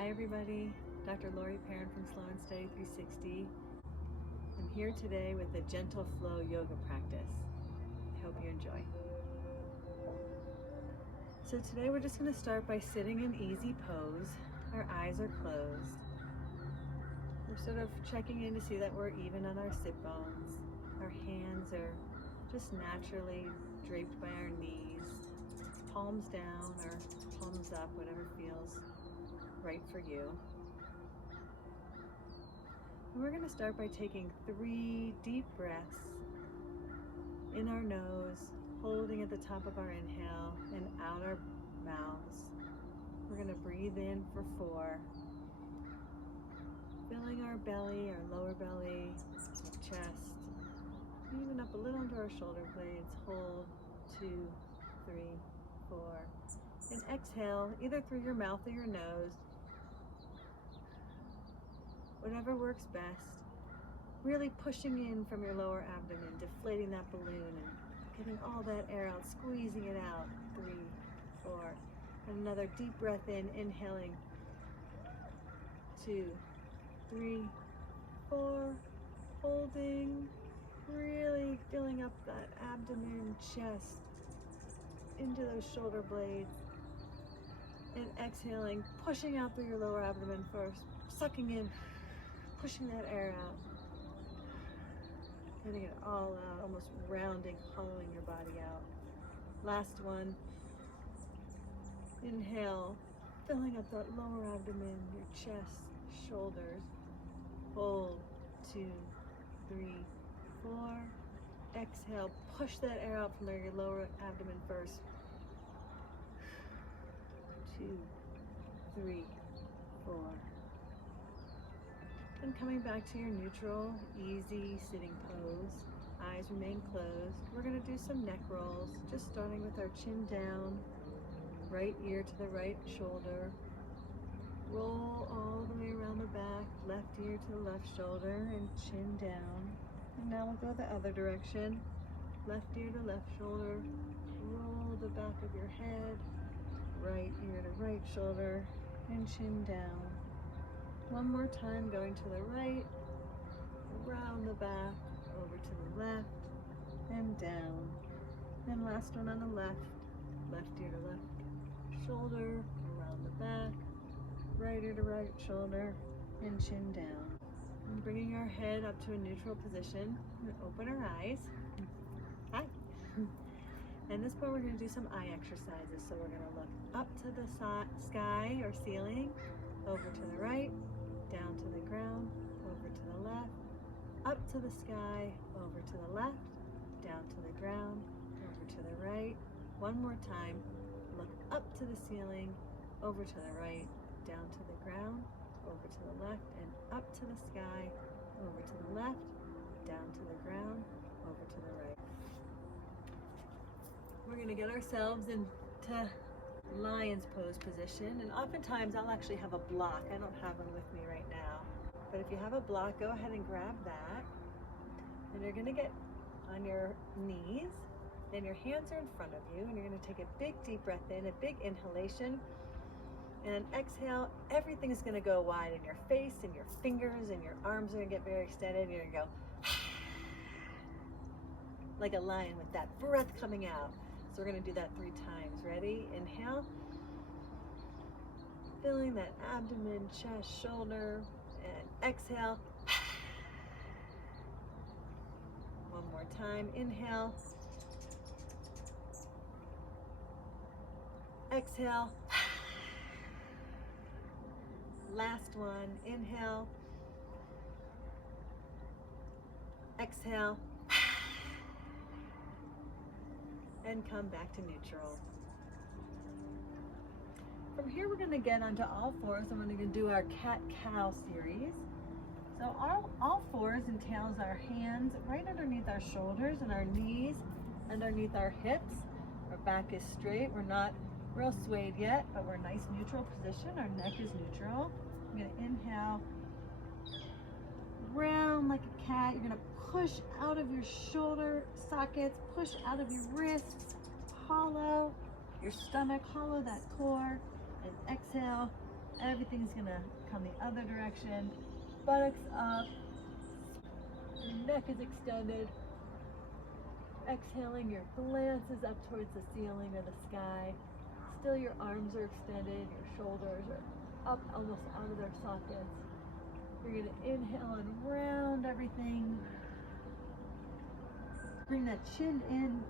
Hi everybody, Dr. Laurie Perrin from SNS360’s. I'm here today with a gentle flow yoga practice. I hope you enjoy. So today we're just going to start by sitting in easy pose. Our eyes are closed. We're sort of checking in to see that we're even on our sit bones. Our hands are just naturally draped by our knees, palms down or palms up, whatever feels right for you. And we're going to start by taking 3 deep breaths in our nose, holding at the top of our inhale and out our mouths. We're going to breathe in for 4, filling our belly, our lower belly, our chest, even up a little into our shoulder blades. Hold 2, 3, 4, and exhale either through your mouth or your nose, whatever works best. Really pushing in from your lower abdomen, deflating that balloon and getting all that air out, squeezing it out. 3, 4, and another deep breath in, inhaling. 2, 3, 4, holding, really filling up that abdomen, chest, into those shoulder blades, and exhaling, pushing out through your lower abdomen first, sucking in, pushing that air out, getting it all out, almost rounding, hollowing your body out. Last one. Inhale, filling up that lower abdomen, your chest, shoulders. Hold 2, 3, 4. Exhale, push that air out from your lower abdomen first. 2, 3, 4. And coming back to your neutral, easy sitting pose. Eyes remain closed. We're going to do some neck rolls, just starting with our chin down, right ear to the right shoulder. Roll all the way around the back, left ear to the left shoulder, and chin down. And now we'll go the other direction. Left ear to left shoulder. Roll the back of your head, right ear to right shoulder, and chin down. One more time, going to the right, around the back, over to the left, and down. And last one on the left, left ear to left shoulder, around the back, right ear to right shoulder, and chin down. And bringing our head up to a neutral position, and open our eyes. Hi. And this point we're going to do some eye exercises. So we're going to look up to the sky or ceiling, over to the right, down to the ground, over to the left, up to the sky, over to the left, down to the ground, over to the right. One more time. Look up to the ceiling, over to the right, down to the ground, over to the left, and up to the sky, over to the left, down to the ground, over to the right. We're going to get ourselves into lion's pose position, and oftentimes I'll actually have a block. I don't have one with me right now, but if you have a block, go ahead and grab that, and you're going to get on your knees, and your hands are in front of you, and you're going to take a big deep breath in, a big inhalation, and exhale. Everything is going to go wide in your face and your fingers, and your arms are going to get very extended. You're going to go like a lion with that breath coming out. So we're going to do that 3 times. Ready? Inhale. Filling that abdomen, chest, shoulder, and exhale. One more time. Inhale. Exhale. Last one. Inhale. Exhale. And come back to neutral. From here we're going to get onto all fours, and we're going to do our cat-cow series. So all fours entails our hands right underneath our shoulders and our knees underneath our hips. Our back is straight. We're not real swayed yet, but we're nice neutral position. Our neck is neutral. I'm going to inhale, round like a cat. You're going to push out of your shoulder sockets, push out of your wrists, hollow your stomach, hollow that core, and exhale, Everything's gonna come the other direction. Buttocks up, your neck is extended. Exhaling, your glance is up towards the ceiling or the sky. Still your arms are extended, your shoulders are up almost out of their sockets. You're gonna inhale and round everything. Bring that chin in,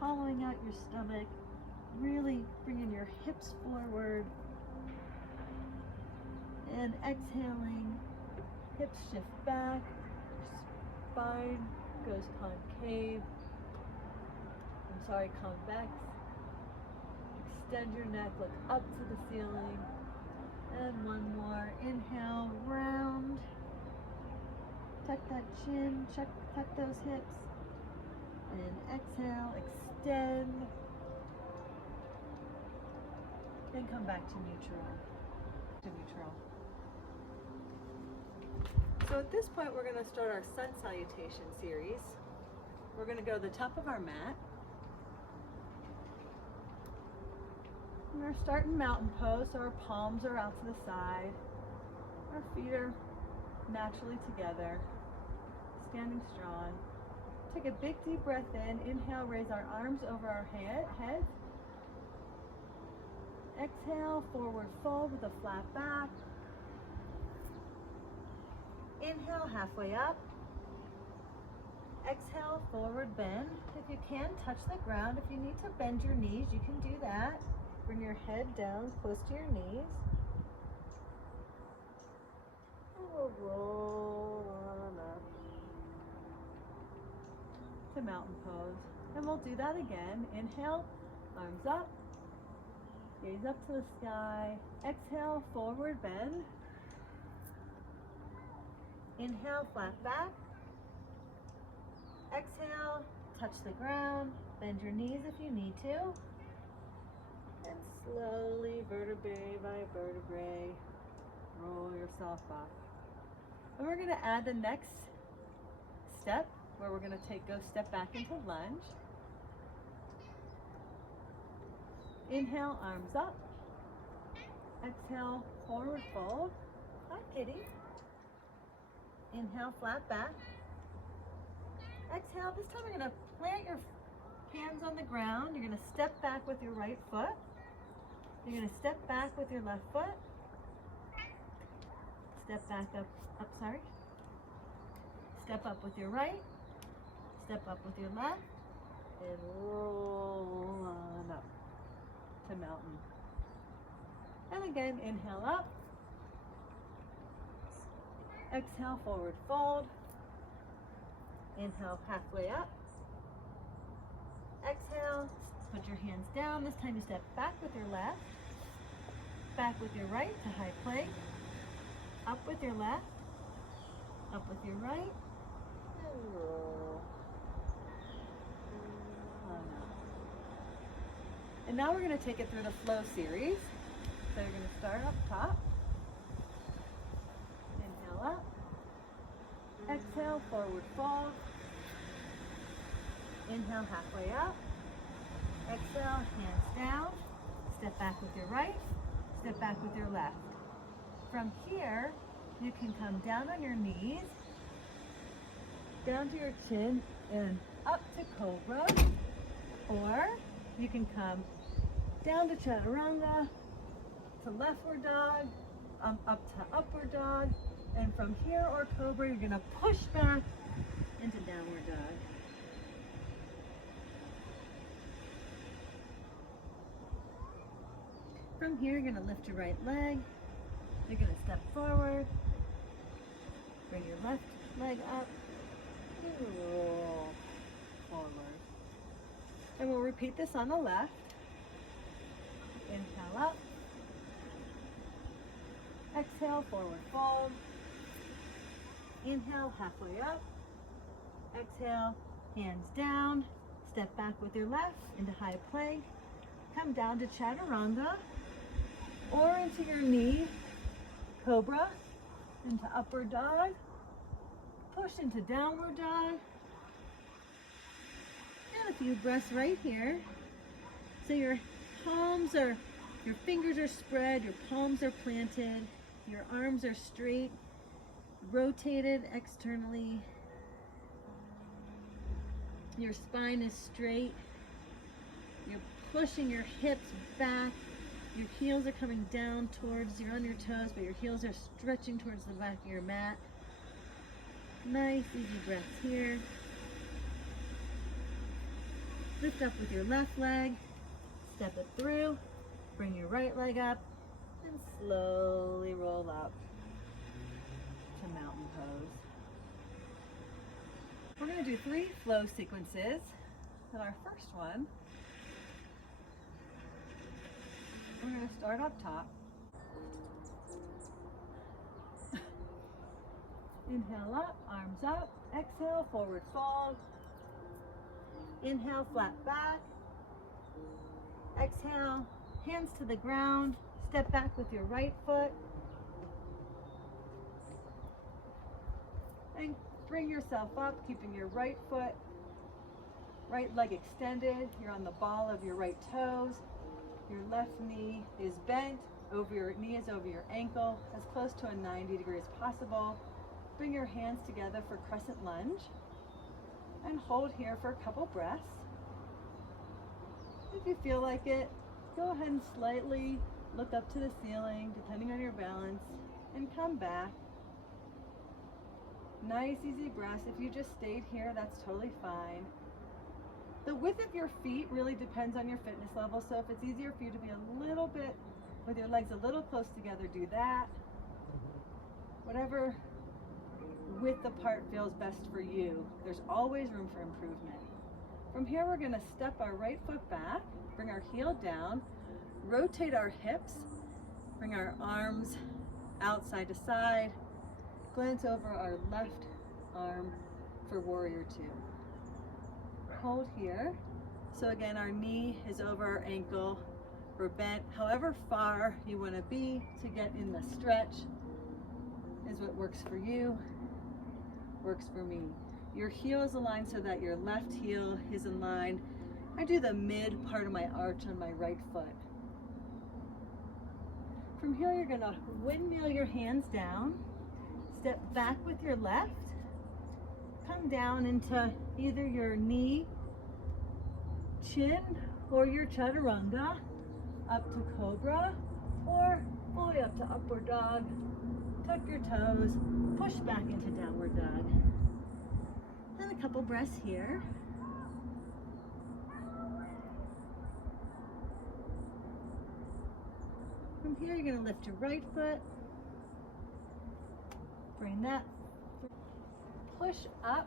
hollowing out your stomach, really bringing your hips forward. And exhaling, hips shift back, spine goes concave. Convex. Extend your neck, look up to the ceiling. And one more. Inhale, round. Tuck that chin, tuck those hips. And exhale, extend. Then come back to neutral. So at this point, we're going to start our Sun Salutation Series. We're going to go to the top of our mat. And we're starting mountain pose, so our palms are out to the side. Our feet are naturally together, standing strong. Take a big deep breath in. Inhale, raise our arms over our head. Exhale, forward fold with a flat back. Inhale, halfway up. Exhale, forward bend. If you can, touch the ground. If you need to bend your knees, you can do that. Bring your head down close to your knees. And we'll roll on up to mountain pose. And we'll do that again. Inhale, arms up. Gaze up to the sky. Exhale, forward bend. Inhale, flat back. Exhale, touch the ground. Bend your knees if you need to. And slowly, vertebrae by vertebrae, roll yourself up. And we're going to add the next step where we're going to go step back into lunge. Inhale, arms up. Exhale, forward fold. Hi, kitty. Inhale, flat back. Exhale, this time you're going to plant your hands on the ground. You're going to step back with your right foot. You're going to step back with your left foot. Step back up, sorry. Step up with your right. Step up with your left. And roll on up to mountain. And again, inhale up. Exhale, forward fold. Inhale, halfway up. Exhale, put your hands down. This time you step back with your left. Back with your right to high plank. Up with your left. Up with your right. And roll. And now we're going to take it through the flow series. So you're going to start up top. Inhale up. Exhale, forward fold. Inhale, halfway up. Exhale, hands down. Step back with your right. Step back with your left. From here, you can come down on your knees, down to your chin, and up to cobra. Or you can come down to chaturanga, to leftward dog, up to upward dog, and from here or cobra, you're gonna push back into downward dog. From here, you're gonna lift your right leg. You're gonna step forward, bring your left leg up, and roll forward. And we'll repeat this on the left. Inhale up. Exhale, forward fold. Inhale, halfway up. Exhale, hands down. Step back with your left into high plank. Come down to chaturanga or into your knee, cobra, into upward dog. Push into downward dog. And a few breaths right here. So your palms are Your fingers are spread, your palms are planted, your arms are straight, rotated externally. Your spine is straight. You're pushing your hips back. Your heels are coming down towards, you're on your toes, but your heels are stretching towards the back of your mat. Nice, easy breaths here. Lift up with your left leg, step it through, bring your right leg up, and slowly roll up to mountain pose. We're going to do 3 flow sequences. And our first one, we're going to start up top. Inhale up, arms up. Exhale, forward fold. Inhale, flat back. Exhale, hands to the ground. Step back with your right foot. And bring yourself up, keeping your right foot, right leg extended. You're on the ball of your right toes. Your left knee is bent. Your knee is over your ankle, as close to a 90 degree as possible. Bring your hands together for Crescent Lunge and hold here for a couple breaths. If you feel like it, go ahead and slightly look up to the ceiling, depending on your balance, and come back. Nice, easy breaths. If you just stayed here, that's totally fine. The width of your feet really depends on your fitness level, so if it's easier for you to be a little bit with your legs a little close together, do that. Whatever width apart feels best for you. There's always room for improvement. From here, we're going to step our right foot back, bring our heel down, rotate our hips, bring our arms out side to side, glance over our left arm for warrior 2. Hold here. So again, our knee is over our ankle. We're bent. However far you want to be to get in the stretch is what works for you, works for me. Your heel is aligned so that your left heel is in line. I do the mid part of my arch on my right foot. From here, you're going to windmill your hands down, step back with your left, come down into either your knee, chin, or your chaturanga, up to cobra, or fully up to upward dog. Tuck your toes, push back into downward dog. And a couple breaths here. From here, you're going to lift your right foot, bring that, push up,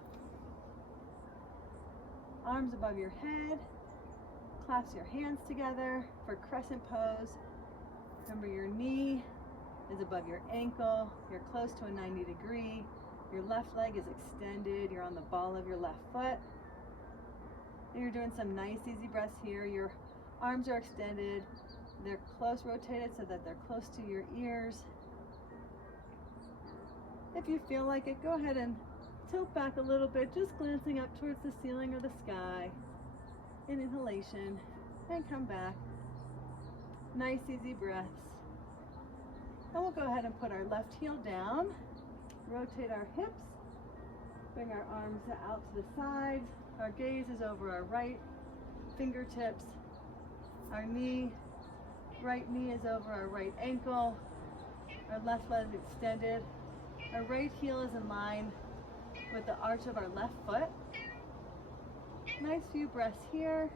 arms above your head, clasp your hands together for Crescent Pose. Remember, your knee is above your ankle, you're close to a 90 degree, your left leg is extended, you're on the ball of your left foot. And you're doing some nice easy breaths here. Your arms are extended, they're close rotated so that they're close to your ears. If you feel like it, go ahead and tilt back a little bit, just glancing up towards the ceiling or the sky. In inhalation, and come back. Nice easy breaths. And we'll go ahead and put our left heel down, rotate our hips, bring our arms out to the sides. Our gaze is over our right fingertips. Our right knee is over our right ankle. Our left leg is extended. Our right heel is in line with the arch of our left foot. Nice few breaths here.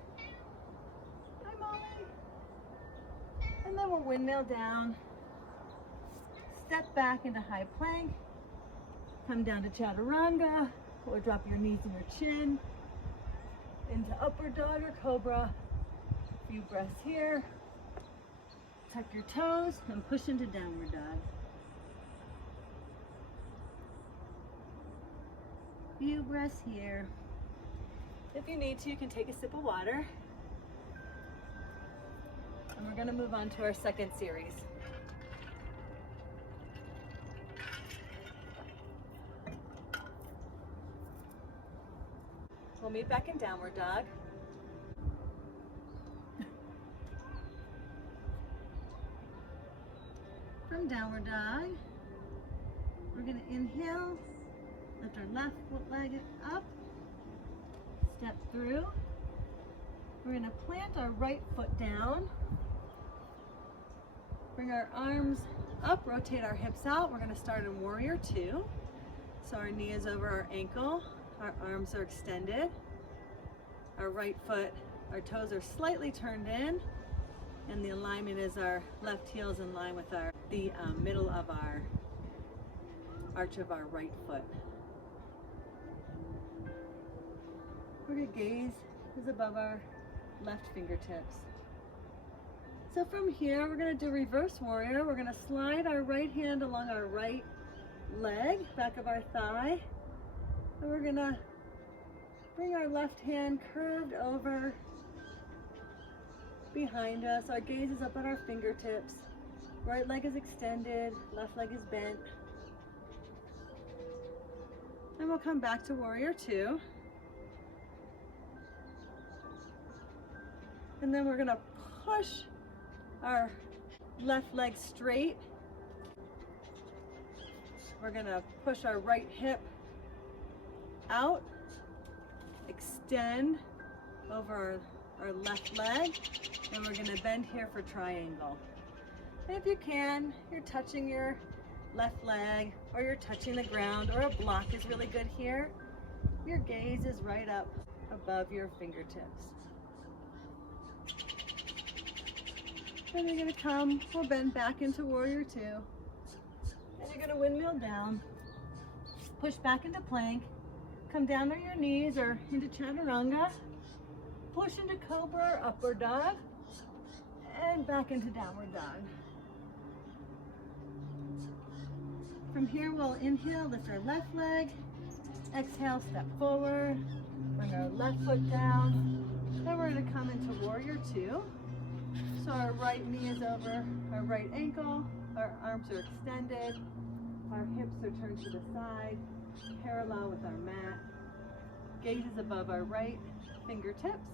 Hi, Molly. And then we'll windmill down. Step back into high plank. Come down to chaturanga, or drop your knees and your chin into upward dog or cobra. A few breaths here. Tuck your toes and push into downward dog. Few breaths here. If you need to, you can take a sip of water. And we're going to move on to our second series. We'll meet back in downward dog. down, downward dog. We're going to inhale, lift our left leg up, step through. We're going to plant our right foot down. Bring our arms up, rotate our hips out. We're going to start in Warrior Two. So our knee is over our ankle, our arms are extended. Our right foot, our toes are slightly turned in, and the alignment is our left heel is in line with the middle of our arch of our right foot. We're going to gaze is above our left fingertips. So from here, we're going to do reverse warrior. We're going to slide our right hand along our right leg, back of our thigh, and we're going to bring our left hand curved over behind us. Our gaze is up at our fingertips. Right leg is extended, left leg is bent. And we'll come back to Warrior Two. And then we're going to push our left leg straight. We're going to push our right hip out, extend over our left leg, and we're going to bend here for triangle. And if you can, you're touching your left leg, or you're touching the ground, or a block is really good here. Your gaze is right up above your fingertips. And you're going to come, we'll bend back into Warrior Two. And you're going to windmill down, push back into plank, come down on your knees or into Chaturanga, push into Cobra or Upward Dog, and back into Downward Dog. From here, we'll inhale, lift our left leg, exhale, step forward, bring our left foot down. Then we're going to come into Warrior Two. So our right knee is over our right ankle, our arms are extended, our hips are turned to the side, parallel with our mat. Gaze is above our right fingertips,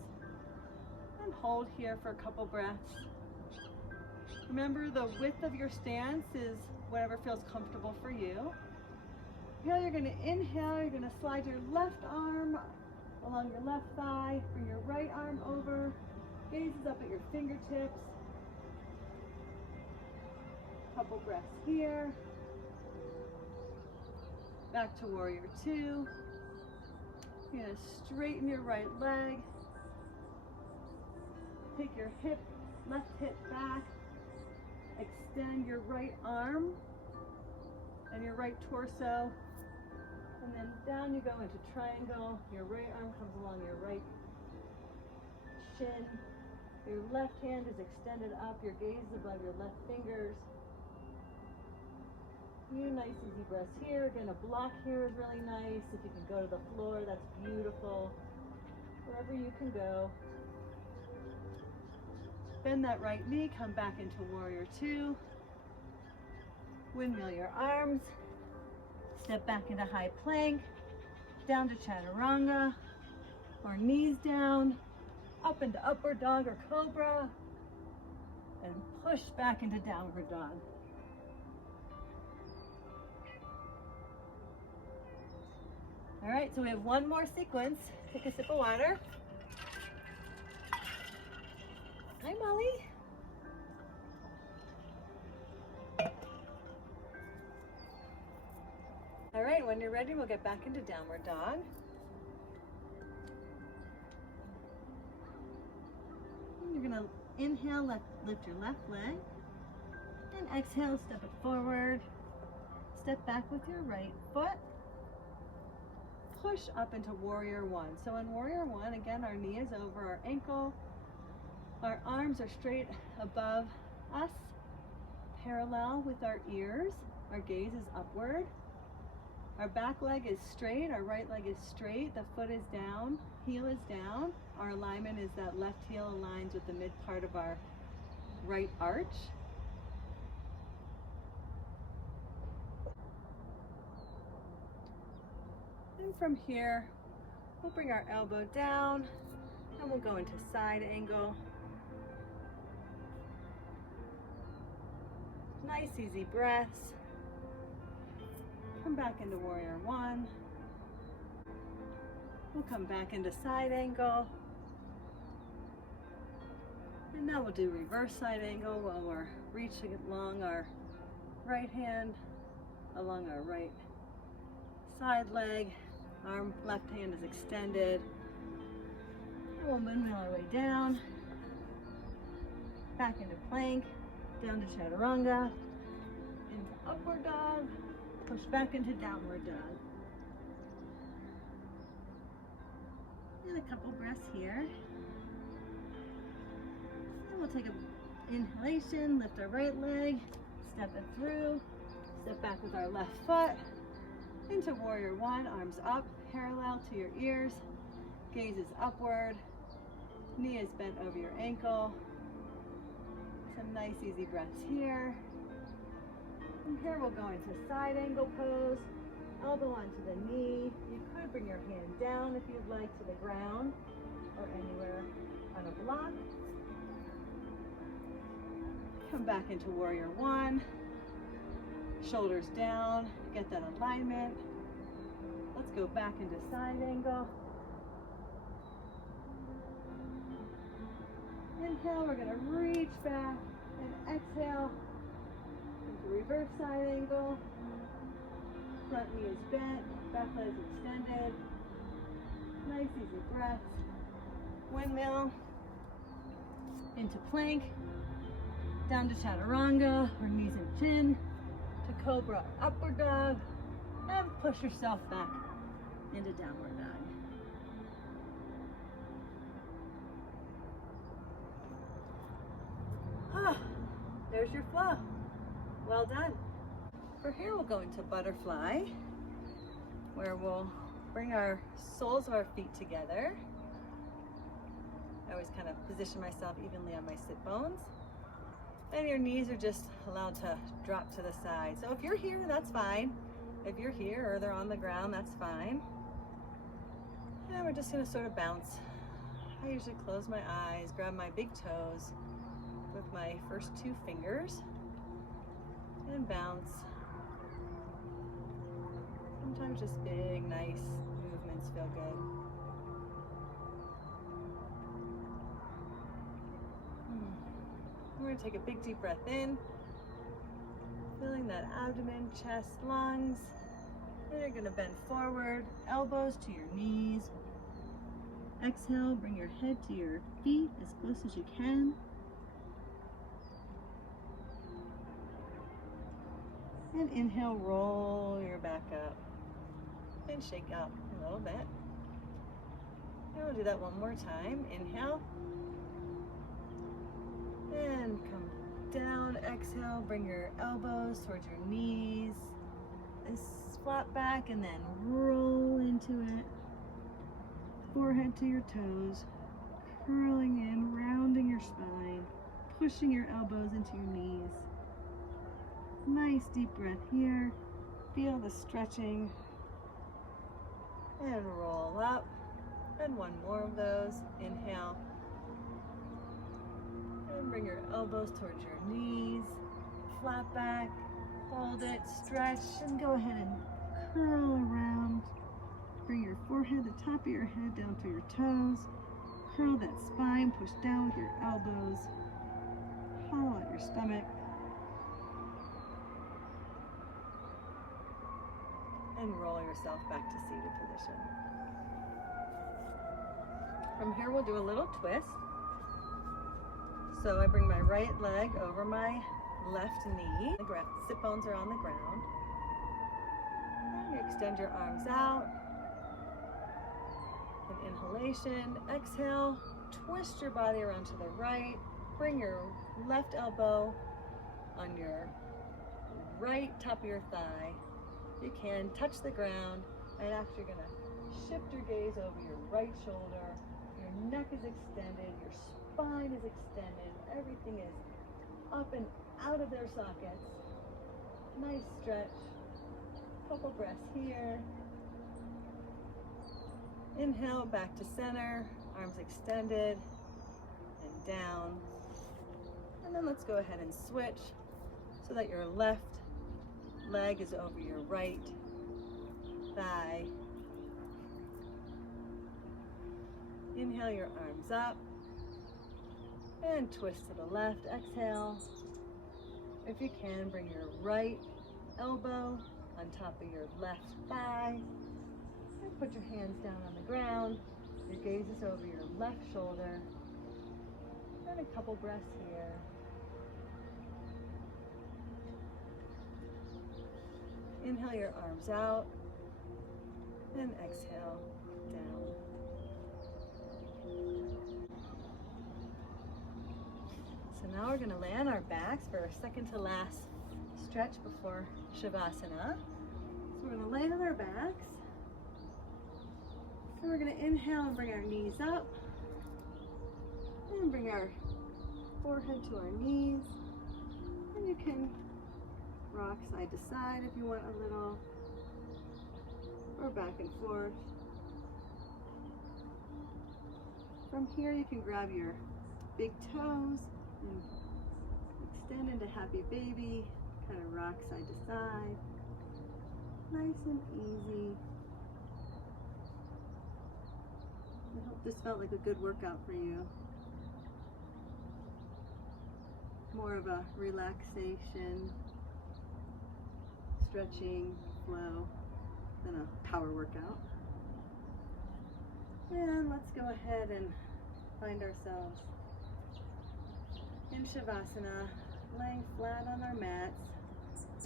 and hold here for a couple breaths. Remember, the width of your stance is whatever feels comfortable for you. Here you're going to inhale, you're going to slide your left arm along your left thigh, bring your right arm over, gaze is up at your fingertips. Couple breaths here. Back to Warrior Two. You're going to straighten your right leg. Take your left hip back. Extend your right arm and your right torso. And then down you go into triangle. Your right arm comes along your right shin. Your left hand is extended up. Your gaze is above your left fingers. Few nice easy breaths here. Again, a block here is really nice. If you can go to the floor, that's beautiful. Wherever you can go. Bend that right knee, come back into Warrior Two. Windmill your arms. Step back into high plank. Down to Chaturanga. Or knees down. Up into Upward Dog or Cobra. And push back into Downward Dog. All right, so we have one more sequence. Take a sip of water. Hi, Molly. All right, when you're ready, we'll get back into Downward Dog. You're gonna inhale, lift your left leg, and exhale, step it forward. Step back with your right foot. Push up into Warrior One. So in Warrior One, again, our knee is over our ankle. Our arms are straight above us, parallel with our ears. Our gaze is upward. Our back leg is straight, our right leg is straight, the foot is down, heel is down. Our alignment is that left heel aligns with the mid part of our right arch. And from here, we'll bring our elbow down and we'll go into side angle. Nice easy breaths. Come back into warrior one. We'll come back into side angle. And now we'll do reverse side angle while we're reaching along our right hand, along our right side leg. Arm, left hand is extended. We'll windmill our way down, back into plank, down to chaturanga, into upward dog, push back into downward dog. And a couple breaths here. And we'll take an inhalation, lift our right leg, step it through, step back with our left foot, into warrior one, arms up, parallel to your ears, gaze is upward, knee is bent over your ankle. Some nice easy breaths here. From here we'll go into side angle pose, elbow onto the knee. You could bring your hand down if you'd like to the ground or anywhere on a block. Come back into warrior one, shoulders down, get that alignment. Let's go back into side angle. Inhale, we're going to reach back and exhale into reverse side angle. Front knee is bent, back leg is extended. Nice easy breaths. Windmill into plank, down to chaturanga or knees and chin, to cobra upward dog, and push yourself back into downward dog. There's your flow. Well done. For here we'll go into butterfly, where we'll bring our soles of our feet together. I always kind of position myself evenly on my sit bones. And your knees are just allowed to drop to the side. So if you're here, that's fine. If you're here or they're on the ground, that's fine. And we're just gonna sort of bounce. I usually close my eyes, grab my big toes with my first two fingers and bounce. Sometimes just big, nice movements feel good. We're gonna take a big deep breath in, feeling that abdomen, chest, lungs. Then you're gonna bend forward, elbows to your knees. Exhale, bring your head to your feet as close as you can. And inhale, roll your back up and shake out a little bit. And we'll do that one more time. Inhale and come down. Exhale, bring your elbows towards your knees and flat back, and then roll into it. Forehead to your toes, curling in, rounding your spine, pushing your elbows into your knees. Nice deep breath here. Feel the stretching. And roll up. And one more of those. Inhale. And bring your elbows towards your knees. Flat back. Hold it. Stretch. And go ahead and curl around. Bring your forehead, the top of your head down to your toes. Curl that spine. Push down with your elbows. Hollow out your stomach. And roll yourself back to seated position. From here we'll do a little twist. So I bring my right leg over my left knee. The sit bones are on the ground. And you extend your arms out. An inhalation, exhale, twist your body around to the right. Bring your left elbow on your right top of your thigh. You can touch the ground, and after you're gonna shift your gaze over your right shoulder. Your neck is extended, your spine is extended, everything is up and out of their sockets. Nice stretch. Couple breaths here. Inhale, back to center, arms extended, and down. And then let's go ahead and switch. so that your left leg is over your right thigh. Inhale your arms up and twist to the left. Exhale. If you can, bring your right elbow on top of your left thigh and put your hands down on the ground. Your gaze is over your left shoulder. And a couple breaths here. Inhale your arms out and exhale down. So now we're going to lay on our backs for our second to last stretch before Shavasana. So we're going to lay on our backs. And we're going to inhale and bring our knees up. And bring our forehead to our knees. And you can rock side to side if you want a little, or back and forth. From here you can grab your big toes and extend into happy baby, kind of rock side to side. Nice and easy. I hope this felt like a good workout for you. More of a relaxation, stretching flow than a power workout. And let's go ahead and find ourselves in Shavasana, laying flat on our mats.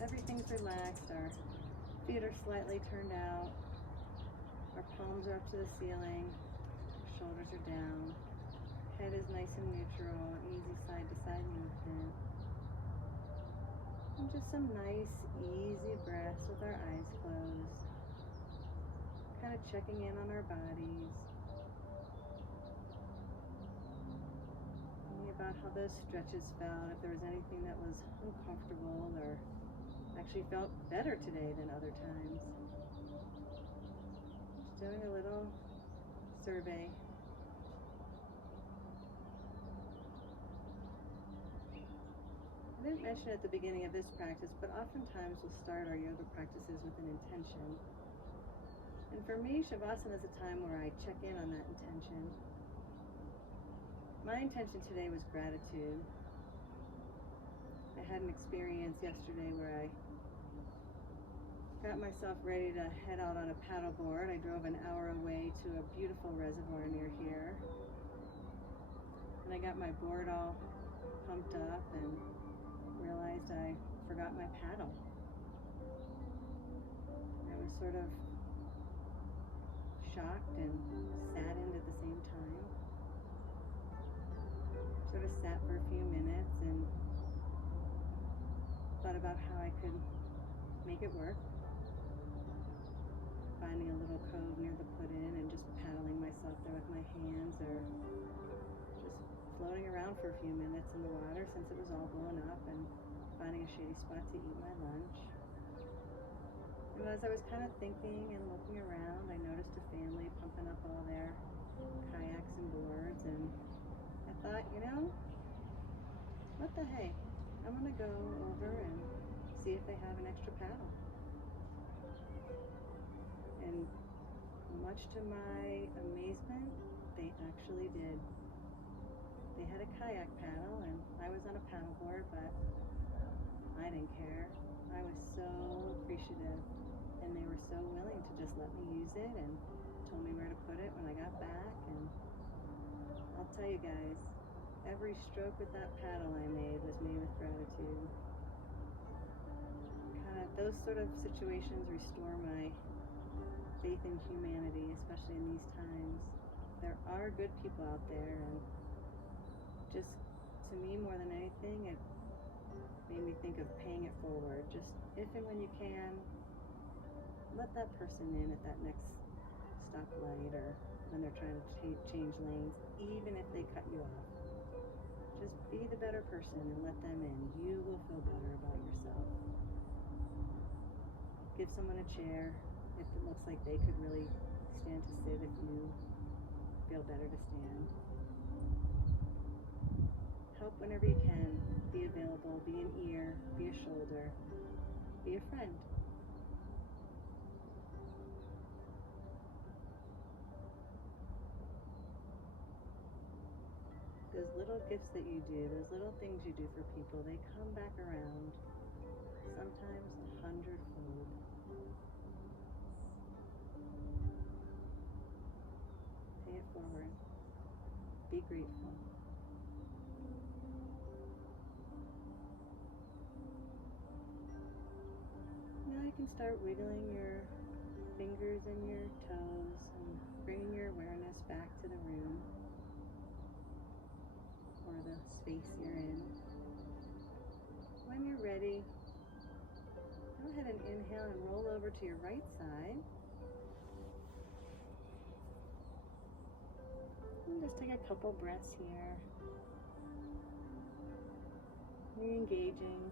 Everything's relaxed. Our feet are slightly turned out. Our palms are up to the ceiling. Our shoulders are down. Head is nice and neutral, easy side to side movement. And just some nice, easy breaths with our eyes closed. Kind of checking in on our bodies. Thinking about how those stretches felt, if there was anything that was uncomfortable or actually felt better today than other times. Just doing a little survey. I didn't mention at the beginning of this practice, but oftentimes we'll start our yoga practices with an intention. And for me, Shavasana is a time where I check in on that intention. My intention today was gratitude. I had an experience yesterday where I got myself ready to head out on a paddleboard. I drove an hour away to a beautiful reservoir near here. And I got my board all pumped up and realized I forgot my paddle. I was sort of shocked and saddened at the same time. Sort of sat for a few minutes and thought about how I could make it work. Finding a little cove near the put-in and just paddling myself there with my hands, or just floating around for a few minutes in the water since it was all blown up, and finding a shady spot to eat my lunch. And as I was kind of thinking and looking around, I noticed a family pumping up all their kayaks and boards, and I thought, you know, what the hey, I'm gonna go over and see if they have an extra paddle. And much to my amazement, they actually did. They had a kayak paddle, and I was on a paddleboard, but I didn't care. I was so appreciative, and they were so willing to just let me use it and told me where to put it when I got back. And I'll tell you guys, every stroke with that paddle I made was made with gratitude. Kind of those sort of situations restore my faith in humanity, especially in these times. There are good people out there, and just to me, more than anything, it made me think of paying it forward. Just if and when you can, let that person in at that next stoplight, or when they're trying to change lanes, even if they cut you off. Just be the better person and let them in. You will feel better about yourself. Give someone a chair if it looks like they could really stand to sit, if you feel better to stand. Help whenever you can. Be be available, be an ear, be a shoulder, be a friend. Those little gifts that you do, those little things you do for people, they come back around, sometimes 100-fold. Pay it forward. Be grateful. Now you can start wiggling your fingers and your toes and bringing your awareness back to the room or the space you're in. When you're ready, go ahead and inhale and roll over to your right side. And just take a couple breaths here. Re-engaging.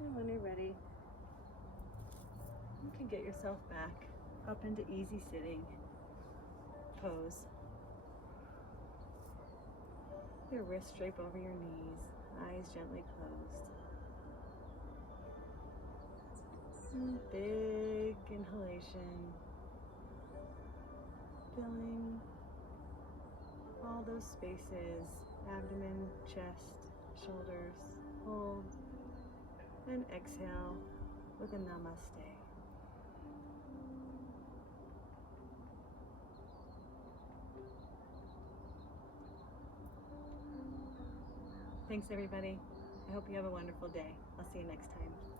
And when you're ready, you can get yourself back up into easy sitting pose. Your wrists drape over your knees, eyes gently closed. And big inhalation, filling all those spaces, abdomen, chest, shoulders. Hold and exhale with a namaste. Thanks everybody. I hope you have a wonderful day. I'll see you next time.